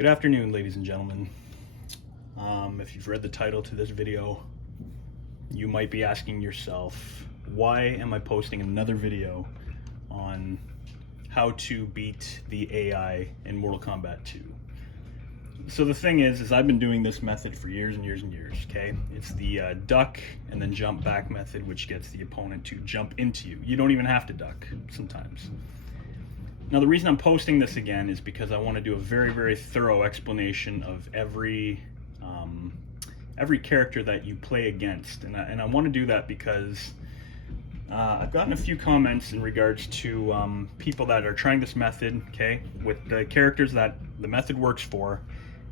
Good afternoon, ladies and gentlemen. If you've read the title to this video, you might be asking yourself, why am I posting another video on how to beat the AI in Mortal Kombat 2? So the thing is I've been doing this method for years and years and years, okay? It's the duck and then jump back method, which gets the opponent to jump into you. You don't even have to duck sometimes. Now, the reason I'm posting this again is because I want to do a very, very thorough explanation of every character that you play against. And I want to do that because I've gotten a few comments in regards to people that are trying this method, okay, with the characters that the method works for,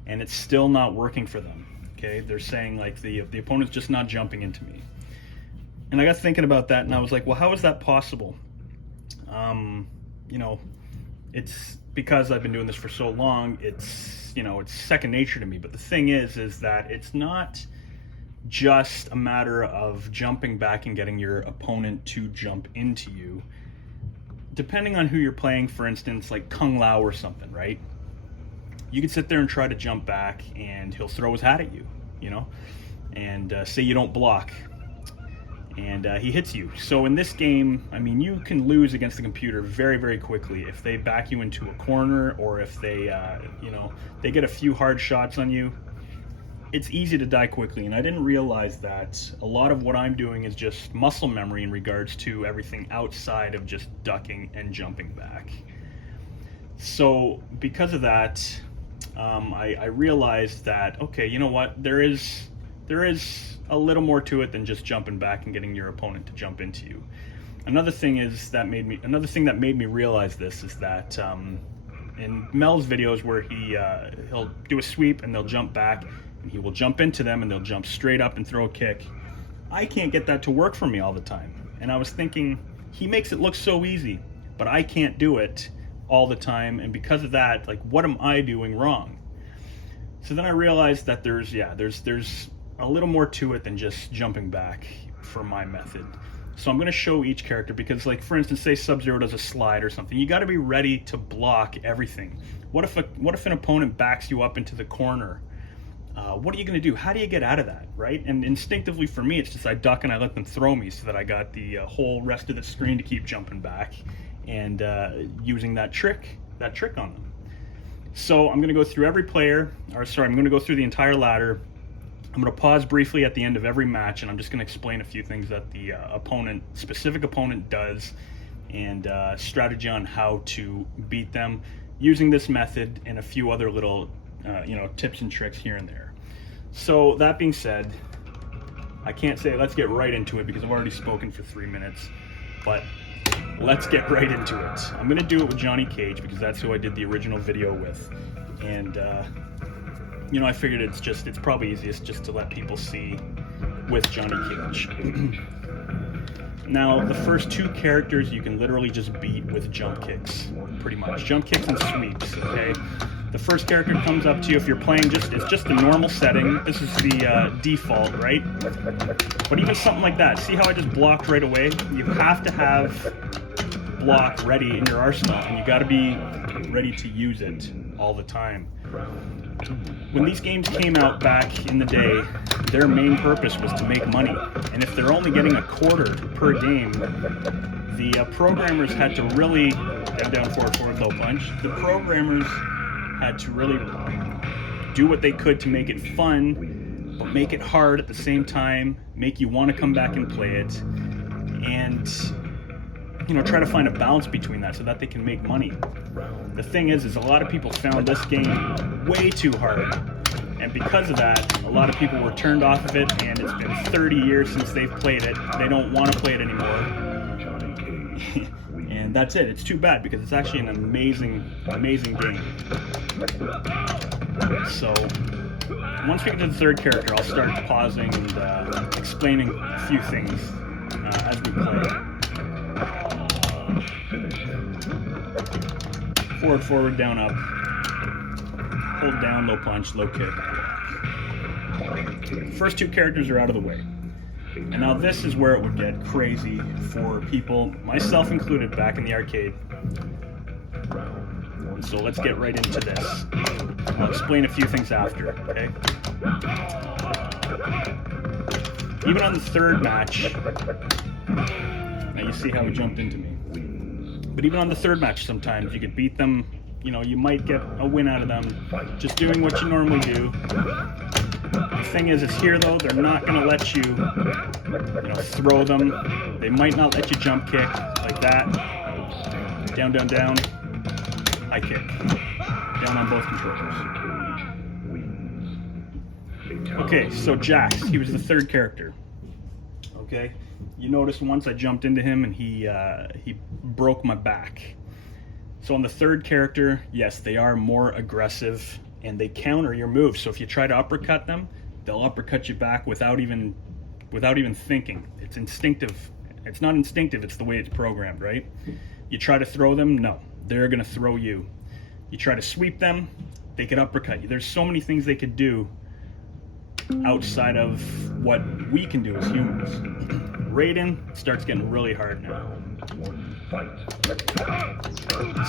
and it's still not working for them, okay? They're saying, like, the opponent's just not jumping into me. And I got thinking about that, and I was like, well, how is that possible? You know, it's because I've been doing this for so long, it's, you know, it's second nature to me. But the thing is that it's not just a matter of jumping back and getting your opponent to jump into you. Depending on who you're playing, for instance, like Kung Lao or something, right? You can sit there and try to jump back and he'll throw his hat at you, you know, and say you don't block. And he hits you. So in this game, I mean, you can lose against the computer very, very quickly if they back you into a corner, or if they, you know, they get a few hard shots on you. It's easy to die quickly, and I didn't realize that a lot of what I'm doing is just muscle memory in regards to everything outside of just ducking and jumping back. So because of that, I realized that, okay, you know what, there is a little more to it than just jumping back and getting your opponent to jump into you. Another thing that made me realize this is that in Mel's videos where he'll do a sweep and they'll jump back, and he will jump into them and they'll jump straight up and throw a kick. I can't get that to work for me all the time. And I was thinking, he makes it look so easy, but I can't do it all the time. And because of that, like, what am I doing wrong? So then I realized that there's a little more to it than just jumping back for my method. So I'm going to show each character because, like, for instance, say Sub-Zero does a slide or something. You got to be ready to block everything. What if an opponent backs you up into the corner? What are you going to do? How do you get out of that, right? And instinctively for me, it's just I duck and I let them throw me so that I got the whole rest of the screen to keep jumping back and using that trick on them. So I'm going to go through every player, I'm going to go through the entire ladder. I'm going to pause briefly at the end of every match, and I'm just going to explain a few things that the specific opponent does, and strategy on how to beat them using this method and a few other little you know, tips and tricks here and there. So that being said, I can't say let's get right into it because I've already spoken for 3 minutes, but let's get right into it. I'm going to do it with Johnny Cage because that's who I did the original video with, and you know, I figured it's probably easiest just to let people see with Johnny Cage. Now, the first two characters you can literally just beat with jump kicks, pretty much. Jump kicks and sweeps, okay? The first character comes up to you if you're playing it's just a normal setting. This is the default, right? But even something like that, see how I just blocked right away? You have to have block ready in your arsenal, and you got to be ready to use it all the time. When these games came out back in the day, their main purpose was to make money, and if they're only getting a quarter per game, the programmers had to really down forward low punch. The programmers had to really do what they could to make it fun, but make it hard at the same time, make you want to come back and play it, and, you know, try to find a balance between that so that they can make money. The thing is a lot of people found this game way too hard, and because of that, a lot of people were turned off of it, and it's been 30 years since they've played it. They don't want to play it anymore. And that's it. It's too bad because it's actually an amazing game. So once we get to the third character, I'll start pausing and explaining a few things as we play. Forward, down, up. Hold down, low punch, low kick. The first two characters are out of the way. And now this is where it would get crazy for people, myself included, back in the arcade. important, so let's get right into this. I'll explain a few things after, okay? Even on the third match, now you see how he jumped into me. But even on the third match, sometimes you could beat them, you know, you might get a win out of them just doing what you normally do. The thing is here though, they're not going to let you, throw them. They might not let you jump kick like that. Down, down, down. High kick. Down on both controllers. Okay, so Jax, he was the third character. Okay, you noticed once I jumped into him and he broke my back. So on the third character, yes, they are more aggressive and they counter your moves. So if you try to uppercut them, they'll uppercut you back without even thinking. It's instinctive. It's not instinctive, it's the way it's programmed, right? You try to throw them, no, they're gonna throw you. You try to sweep them, they could uppercut you. There's so many things they could do outside of what we can do as humans. Raiden starts getting really hard now.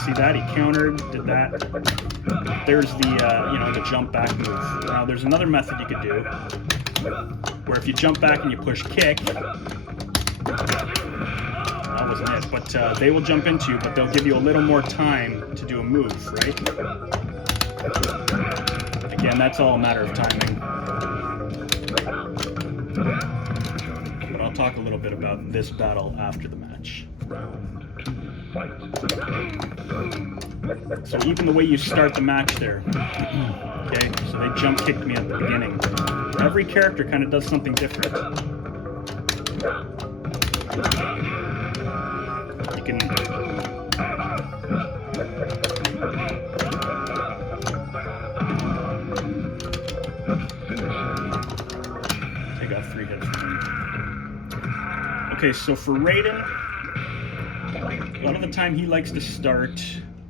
See that? He countered, did that. There's the, the jump back move. Now there's another method you could do, where if you jump back and you push kick, that wasn't it, but they will jump into you, but they'll give you a little more time to do a move, right? Again, that's all a matter of timing. But I'll talk a little bit about this battle after the match. So even the way you start the match there, okay, so they jump kicked me at the beginning. Every character kind of does something different. You can I got 3 hits. Okay, so for Raiden, a lot of the time he likes to start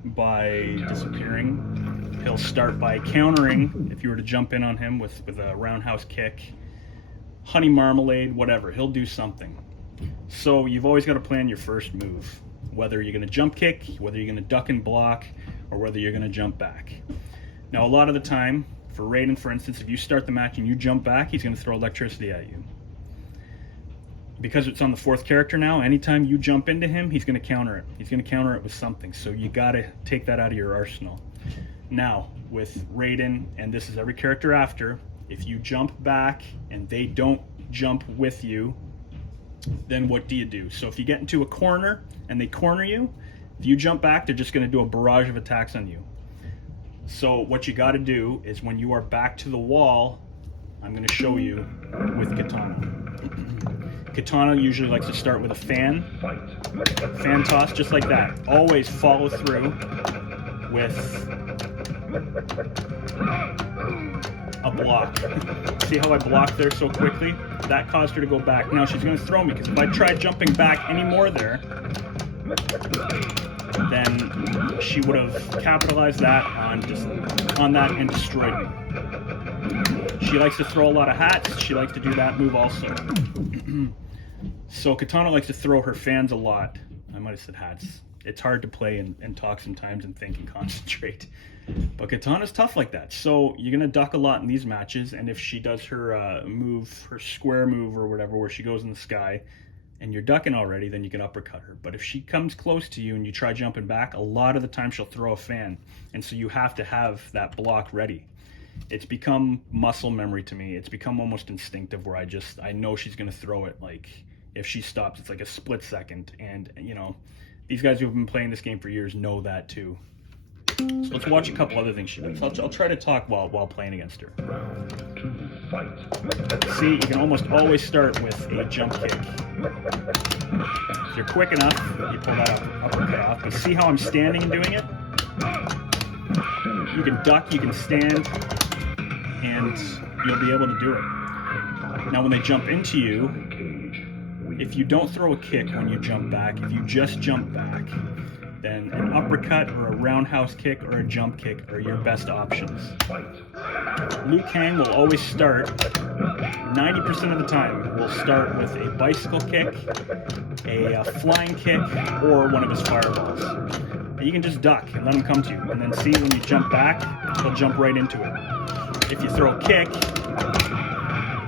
by disappearing. He'll start by countering if you were to jump in on him with a roundhouse kick, honey marmalade, whatever. He'll do something. So you've always got to plan your first move, whether you're going to jump kick, whether you're going to duck and block, or whether you're going to jump back. Now a lot of the time, for Raiden for instance, if you start the match and you jump back, he's going to throw electricity at you. Because it's on the 4th character now, anytime you jump into him, he's going to counter it. He's going to counter it with something, so you got to take that out of your arsenal. Now, with Raiden, and this is every character after, if you jump back and they don't jump with you, then what do you do? So if you get into a corner and they corner you, if you jump back, they're just going to do a barrage of attacks on you. So what you got to do is when you are back to the wall, I'm going to show you with Kitana. Kitana usually likes to start with a fan toss, just like that. Always follow through with a block. See how I blocked there so quickly? That caused her to go back. Now she's going to throw me, because if I try jumping back any more there, then she would have capitalized that on that and destroyed me. She likes to throw a lot of hats. She likes to do that move also. So Kitana likes to throw her fans a lot. I might have said hats. It's hard to play and talk sometimes and think and concentrate. But Kitana's tough like that. So you're going to duck a lot in these matches, and if she does her move, her square move or whatever, where she goes in the sky, and you're ducking already, then you can uppercut her. But if she comes close to you and you try jumping back, a lot of the time she'll throw a fan. And so you have to have that block ready. It's become muscle memory to me. It's become almost instinctive, where I know she's going to throw it. Like, if she stops, it's like a split second. And, these guys who have been playing this game for years know that too. So let's watch a couple other things she does. I'll try to talk while playing against her. See, you can almost always start with a jump kick. If you're quick enough, you pull that uppercut off. But see how I'm standing and doing it? You can duck, you can stand, and you'll be able to do it. Now when they jump into you, if you don't throw a kick when you jump back, if you just jump back, then an uppercut or a roundhouse kick or a jump kick are your best options. Liu Kang will always start, 90% of the time, will start with a bicycle kick, a flying kick, or one of his fireballs. You can just duck and let him come to you. And then see when you jump back, he'll jump right into it. If you throw a kick,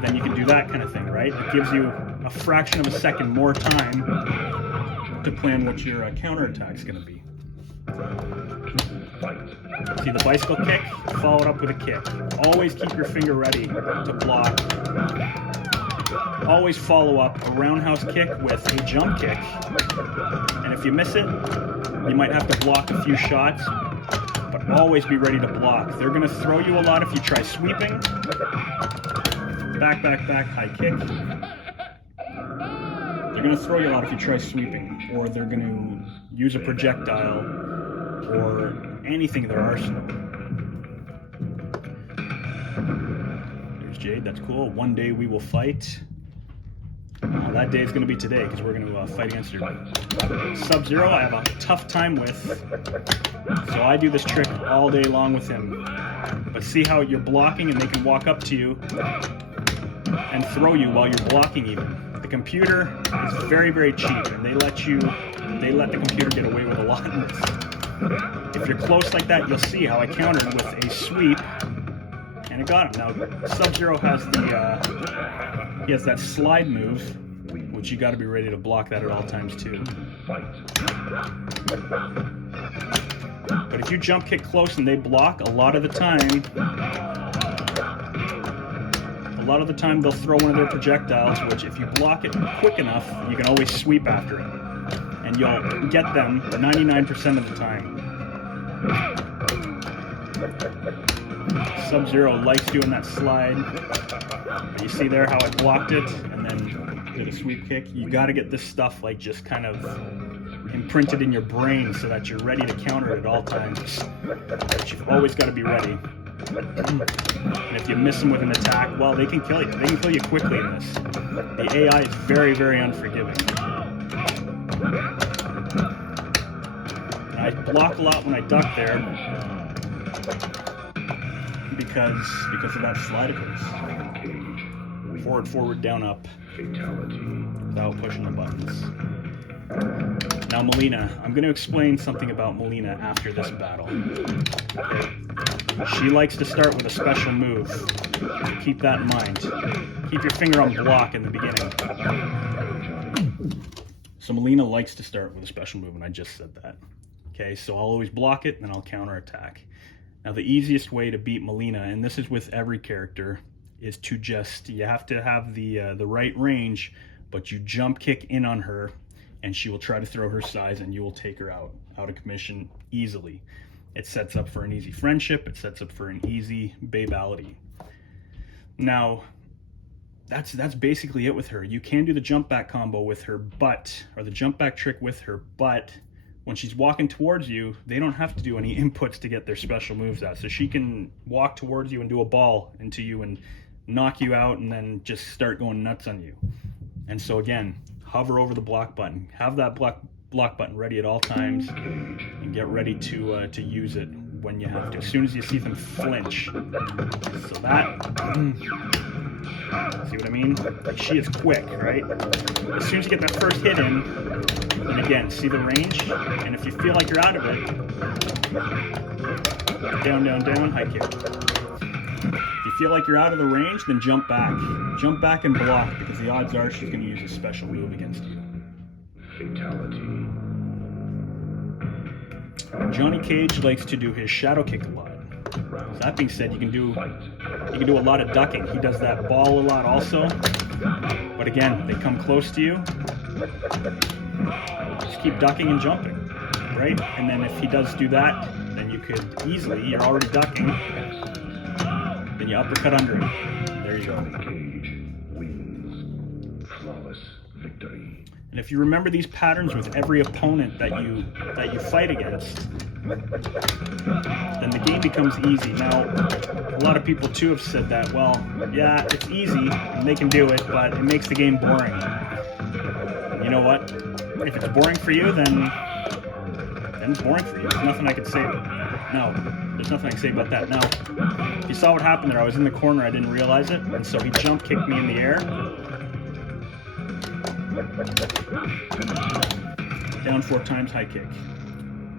then you can do that kind of thing, right? It gives you a fraction of a second more time to plan what your counterattack's going to be. See the bicycle kick? Follow it up with a kick. Always keep your finger ready to block. Always follow up a roundhouse kick with a jump kick. And if you miss it, you might have to block a few shots, but always be ready to block. They're going to throw you a lot if you try sweeping. Back, back, back, high kick. They're going to throw you a lot if you try sweeping, or they're going to use a projectile, or anything in their arsenal. There's Jade, that's cool. One day we will fight. That day is going to be today, because we're going to fight against your Sub-Zero. I have a tough time with, so I do this trick all day long with him. But see how you're blocking and they can walk up to you and throw you while you're blocking even. The computer is very, very cheap, and they let the computer get away with a lot of this. If you're close like that, you'll see how I countered with a sweep, and it got him. Now, Sub-Zero has he has that slide move, which you got to be ready to block that at all times too. But if you jump kick close and they block, a lot of the time they'll throw one of their projectiles, which if you block it quick enough, you can always sweep after it. And you'll get them 99% of the time. Sub-Zero likes doing that slide. You see there how I blocked it and then did a sweep kick? You got to get this stuff like just kind of imprinted in your brain so that you're ready to counter it at all times. But you've always got to be ready. And if you miss them with an attack, well, they can kill you. They can kill you quickly in this. The AI is very, very unforgiving. I block a lot when I duck there because of that slide occurs. Forward, forward, down, up, without pushing the buttons. Now Mileena, I'm going to explain something about Mileena after this battle. Okay. She likes to start with a special move, so keep that in mind. Keep your finger on block in the beginning. So Mileena likes to start with a special move, and I just said that. Okay, so I'll always block it, and then I'll counterattack. Now the easiest way to beat Mileena, and this is with every character, is to just, you have to have the right range, but you jump kick in on her, and she will try to throw her size, and you will take her out of commission easily. It sets up for an easy friendship. It sets up for an easy babality. Now, that's basically it with her. You can do the jump back combo with her, but, or the jump back trick with her, but when she's walking towards you, they don't have to do any inputs to get their special moves out. So she can walk towards you and do a ball into you and knock you out and then just start going nuts on you. And so again, hover over the block button. Have that block button ready at all times and get ready to use it when you have to. As soon as you see them flinch. So that, see what I mean? Like, she is quick, right? As soon as you get that first hit in, and again, see the range? And if you feel like you're out of it, down, down, down, high kick. If you feel like you're out of the range, then jump back. Jump back and block, because the odds are she's going to use a special move against you. Fatality. Johnny Cage likes to do his shadow kick a lot. So that being said, you can do a lot of ducking. He does that ball a lot also. But again, they come close to you. Just keep ducking and jumping, right? And then if he does do that, then you could easily, you're already ducking, then you uppercut under him. There you go. And if you remember these patterns with every opponent that you fight against, then the game becomes easy. Now, a lot of people too have said that, well, yeah, it's easy and they can do it, but it makes the game boring. You know what? If it's boring for you, then it's boring for you. There's nothing I can say about that. No, there's nothing I can say about that. Now, if you saw what happened there, I was in the corner, I didn't realize it, and so he jump kicked me in the air. Down 4 times, high kick.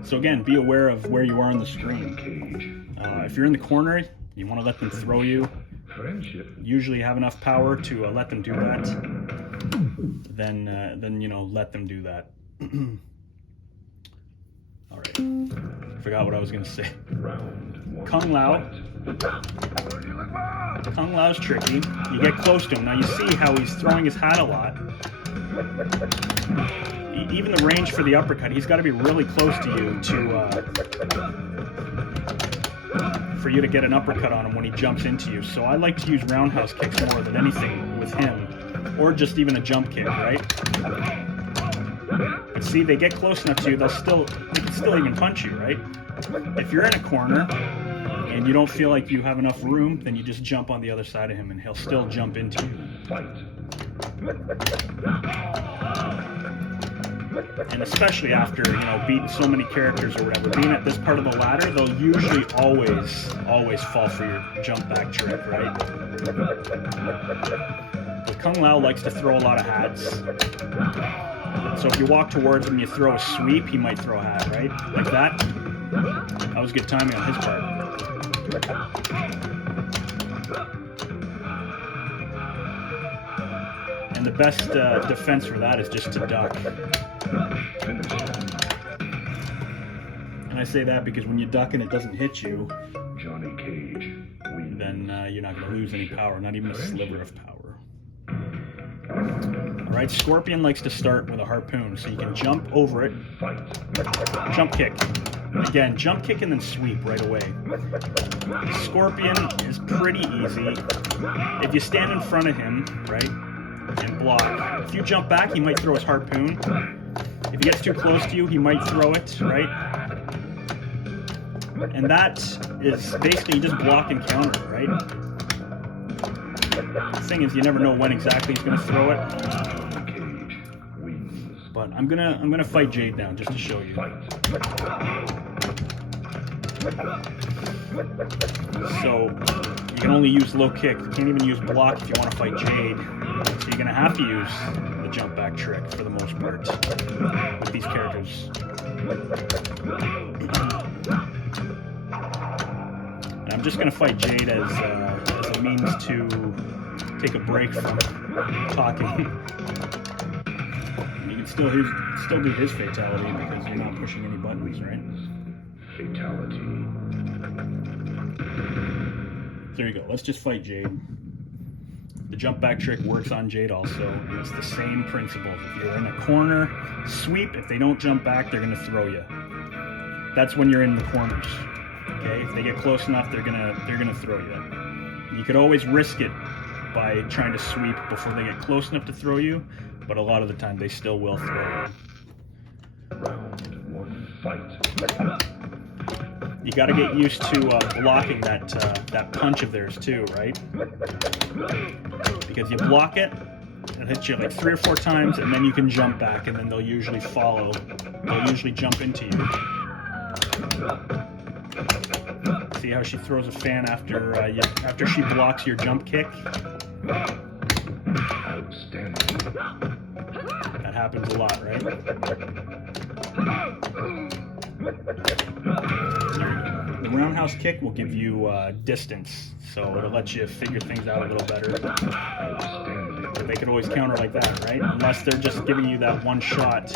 So again, be aware of where you are on the screen. If you're in the corner, you want to let them throw you. Usually have enough power to let them do that. Then you know, let them do that. All right. Forgot what I was gonna say. Kung Lao. Kung Lao's tricky. You get close to him. Now you see how he's throwing his hat a lot. Even the range for the uppercut, he's got to be really close to you for you to get an uppercut on him when he jumps into you. So I like to use roundhouse kicks more than anything with him, or just even a jump kick, right? But see, they get close enough to you, they can still even punch you, right? If you're in a corner and you don't feel like you have enough room, then you just jump on the other side of him and he'll still jump into you. And especially after, you know, beating so many characters or whatever, being at this part of the ladder, they'll usually always fall for your jump back trick, right? But Kung Lao likes to throw a lot of hats. So if you walk towards him and you throw a sweep, he might throw a hat, right? Like that. That was good timing on his part. And the best defense for that is just to duck. And I say that because when you duck and it doesn't hit you, then you're not going to lose any power, not even a sliver of power. Alright, Scorpion likes to start with a harpoon, so you can jump over it, jump kick. Again, jump kick and then sweep right away. Scorpion is pretty easy. If you stand in front of him, right, and block, if you jump back, he might throw his harpoon. If he gets too close to you, he might throw it, right? And that is basically just block and counter, right? The thing is, you never know when exactly he's going to throw it. But I'm gonna fight Jade now just to show you. So you can only use low kick. You can't even use block if you want to fight Jade. So you're gonna have to use the jump back trick for the most part with these characters. And I'm just gonna fight Jade as a means to take a break from talking. You can still do his fatality because you're not pushing any buttons, right? Fatality. There you go. Let's just fight Jade. The jump back trick works on Jade also. And it's the same principle. If you're in a corner, sweep. If they don't jump back, they're going to throw you. That's when you're in the corners. Okay? If they get close enough, they're gonna throw you. You could always risk it by trying to sweep before they get close enough to throw you, but a lot of the time they still will throw you. Round one, fight. You got to get used to blocking that punch of theirs too, right? Because you block it, it hits you like 3 or 4 times, and then you can jump back, and then they'll usually follow. They'll usually jump into you. See how she throws a fan after she blocks your jump kick? Outstanding. That happens a lot, right? The roundhouse kick will give you distance, so it'll let you figure things out a little better. They could always counter like that, right? Unless they're just giving you that one shot.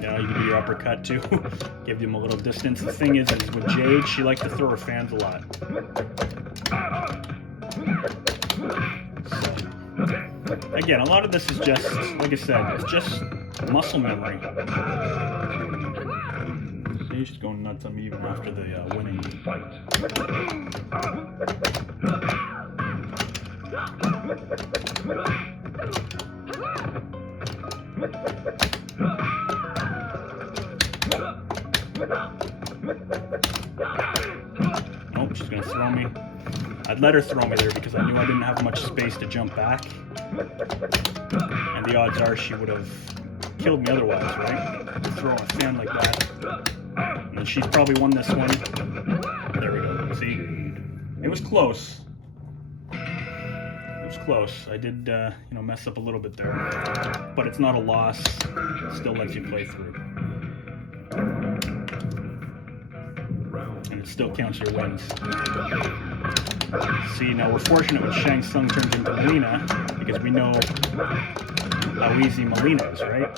You know, you can do your uppercut too, give them a little distance. The thing is with Jade, she likes to throw her fans a lot. So, again, a lot of this is just, like I said, it's just muscle memory. He's just going nuts on me even after the winning fight. Nope, she's gonna throw me. I'd let her throw me there because I knew I didn't have much space to jump back. And the odds are she would have killed me otherwise, right? Throwing a fan like that. And she's probably won this one. There we go. See? It was close. It was close. I did, mess up a little bit there, but it's not a loss. It still lets you play through, and it still counts your wins. See, now we're fortunate when Shang Tsung turns into Mileena, because we know how easy Mileena is, right?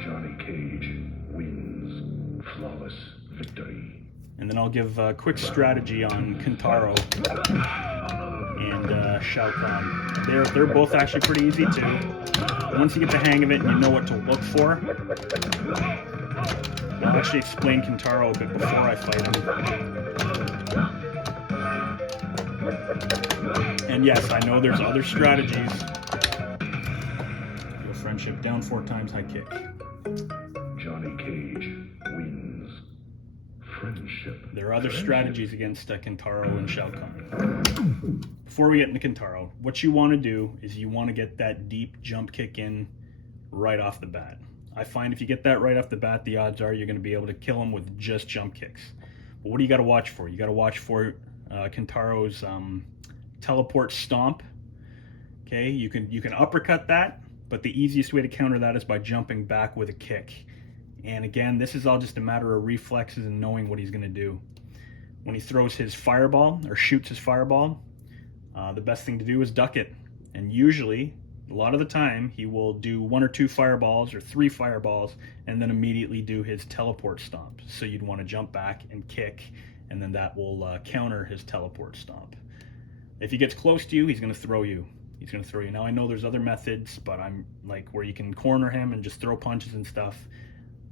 Johnny Cage wins. Flawless victory. And then I'll give a quick strategy on Kintaro and Shao Khan. They're both actually pretty easy too. Once you get the hang of it and you know what to look for, I'll actually explain Kintaro a bit before I fight him. And yes, I know there's other strategies. Your friendship down 4 times, high kick. Johnny Cage wins. Friendship. There are other strategies against Kintaro and Shao Kahn. Before we get into Kintaro, what you want to do is you want to get that deep jump kick in right off the bat. I find if you get that right off the bat, the odds are you're going to be able to kill him with just jump kicks. But what do you got to watch for? You got to watch for Kintaro's teleport stomp. Okay, you can uppercut that, but the easiest way to counter that is by jumping back with a kick. And again, this is all just a matter of reflexes and knowing what he's going to do. When he throws his fireball or shoots his fireball, the best thing to do is duck it. And usually, a lot of the time, he will do 1 or 2 fireballs or 3 fireballs and then immediately do his teleport stomp. So you'd want to jump back and kick, and then that will counter his teleport stomp. If he gets close to you, he's going to throw you. He's going to throw you. Now, I know there's other methods, but I'm like where you can corner him and just throw punches and stuff.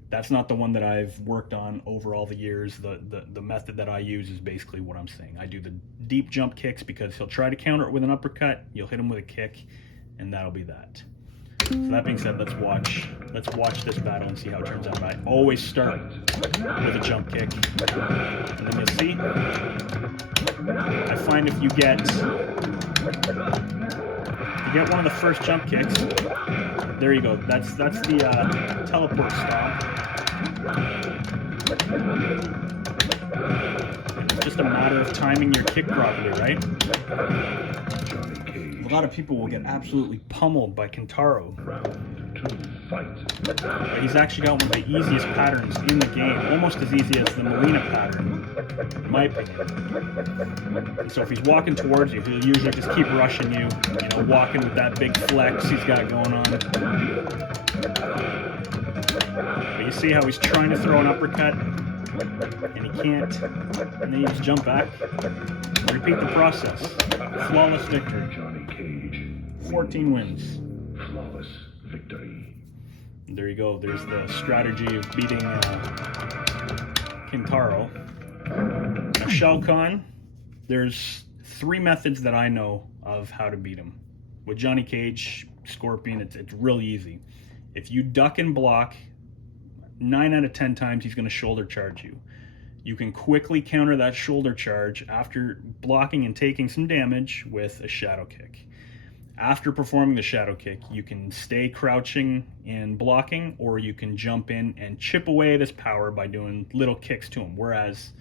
That's not the one that I've worked on over all the years. The method that I use is basically what I'm saying. I do the deep jump kicks because he'll try to counter it with an uppercut. You'll hit him with a kick, and that'll be that. So that being said, let's watch this battle and see how it turns out. I always start with a jump kick, and then you'll see. I find if you get one of the first jump kicks, there you go. That's the teleport stomp. It's just a matter of timing your kick properly, right? A lot of people will get absolutely pummeled by Kintaro. But he's actually got one of the easiest patterns in the game, almost as easy as the Mileena pattern, in my opinion. And so if he's walking towards you, he'll usually just keep rushing you, walking with that big flex he's got going on. But you see how he's trying to throw an uppercut, and he can't, and then you just jump back. Repeat the process. Flawless victory. 14 wins. Flawless victory. There you go. There's the strategy of beating Kintaro. Now, Shao Kahn, there's 3 methods that I know of how to beat him. With Johnny Cage, Scorpion, it's really easy. If you duck and block, 9 out of 10 times he's going to shoulder charge you. You can quickly counter that shoulder charge after blocking and taking some damage with a shadow kick. After performing the shadow kick, you can stay crouching and blocking, or you can jump in and chip away at his power by doing little kicks to him. Whereas,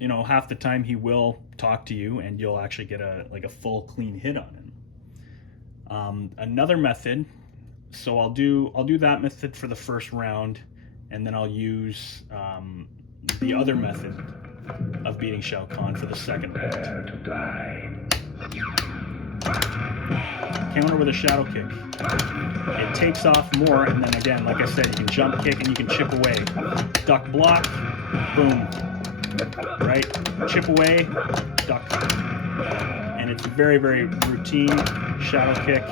half the time he will talk to you and you'll actually get a full clean hit on him. Another method, so I'll do that method for the first round, and then I'll use the other method of beating Shao Kahn for the second round. Counter with a shadow kick. It takes off more, and then again, like I said, you can jump kick and you can chip away. Duck block, boom. Right? Chip away, duck. And it's very, very routine. Shadow kick.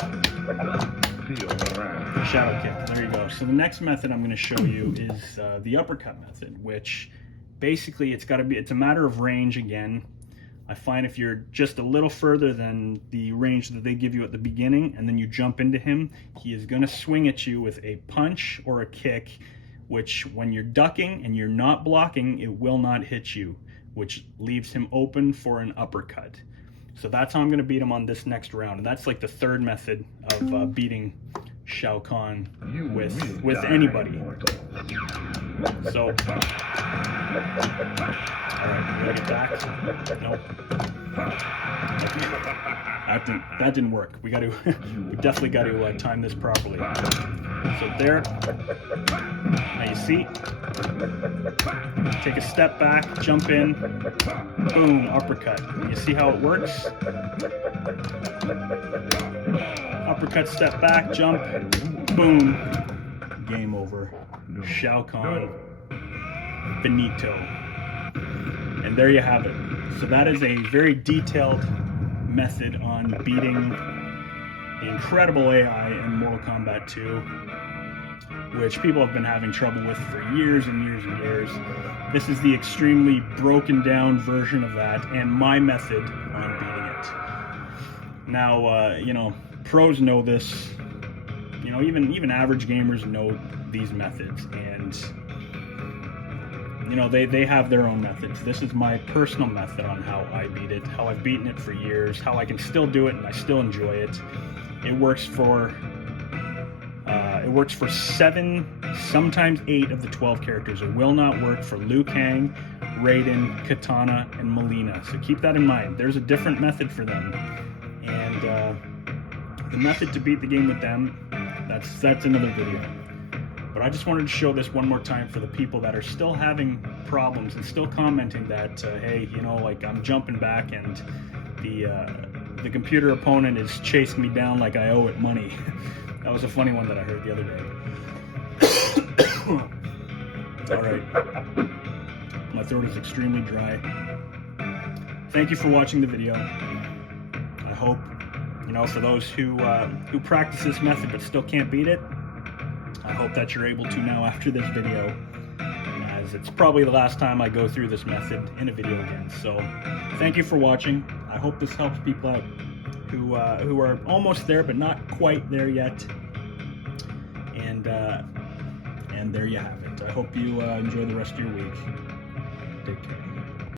Shadow kick. There you go. So the next method I'm going to show you is the uppercut method, which basically it's a matter of range again. I find if you're just a little further than the range that they give you at the beginning, and then you jump into him, he is going to swing at you with a punch or a kick, which when you're ducking and you're not blocking, it will not hit you, which leaves him open for an uppercut. So that's how I'm going to beat him on this next round. And that's like the third method of beating Shao Kahn with anybody. So, alright, we gotta get back. Nope. That didn't work. We definitely got to time this properly. So there. Now you see. Take a step back, jump in, boom, uppercut. You see how it works? Uppercut, step back, jump, boom. Game over. Shao Kahn, finito. And there you have it. So that is a very detailed method on beating the incredible AI in Mortal Kombat 2, which people have been having trouble with for years and years and years. This is the extremely broken down version of that, and my method on beating it. Now, you know, pros know this. You know, even average gamers know these methods, and you know, they have their own methods. This is my personal method on how I beat it, how I've beaten it for years, how I can still do it and I still enjoy it. It works for 7, sometimes 8 of the 12 characters. It will not work for Liu Kang, Raiden, Kitana, and Mileena. So keep that in mind. There's a different method for them, and the method to beat the game with them, that's another video. But I just wanted to show this one more time for the people that are still having problems and still commenting that, hey, you know, like I'm jumping back and the computer opponent is chasing me down like I owe it money. That was a funny one that I heard the other day. All right. My throat is extremely dry. Thank you for watching the video. I hope, you know, for those who practice this method but still can't beat it, I hope that you're able to now after this video, as it's probably the last time I go through this method in a video again. So thank you for watching. I hope this helps people out who are almost there but not quite there yet. And there you have it. I hope you enjoy the rest of your week. Take care.